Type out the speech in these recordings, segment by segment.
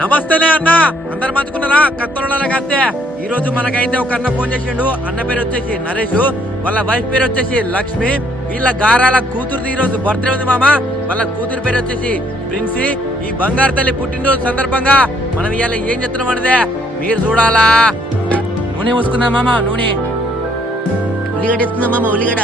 నమస్తేనే అన్న, అందరు మంచుకున్నారా? కత్తలోళ్ళ కత్తే. ఈ రోజు మనకైతే ఒక అన్న ఫోన్ చేసిండు. అన్న పేరు వచ్చేసి నరేష్, వాళ్ళ వైఫ్ పేరు వచ్చేసి లక్ష్మి. వీళ్ళ గారాల కూతురుది ఈ రోజు బర్త్డే ఉంది మామ. వాళ్ళ కూతురు పేరు వచ్చేసి ప్రిన్సీ. ఈ బంగారు తల్లి పుట్టినరోజు సందర్భంగా మనం ఇవాళ ఏం చెప్తున్నాం అనేదే మీరు చూడాలా. నూనె పోసుకుందాం మామ, నూనె. ఉల్లిగడ్డ వేసుకుందాం మామ, ఉల్లిగడ్డ.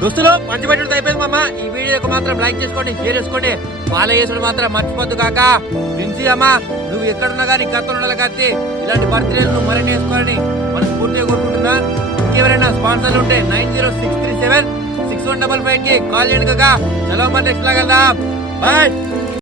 దోస్తులు పంచిపెట్టడం అయిపోయింది మామ. ఈ వీడియోకి మాత్రం లైక్ చేసుకోండి, షేర్ చేసుకోండి, ఫాలో చేసుడు మాత్రం మర్చిపోద్దు కాక. ప్రిన్సీ అమ్మ, నువ్వు ఎక్కడున్నా కానీ కత్తలు కత్తి ఇలాంటి బర్త్డేలు నువ్వు మరిన్ని వేసుకోవాలని మనం పూర్తిగా కోరుకుంటున్నా. ఇంకెవరైనా స్పాన్సర్లు ఉంటే 9063761555 కి కాల్ చేయండి కాక. చలో మన నెక్స్ట్ లాగా బాయ్.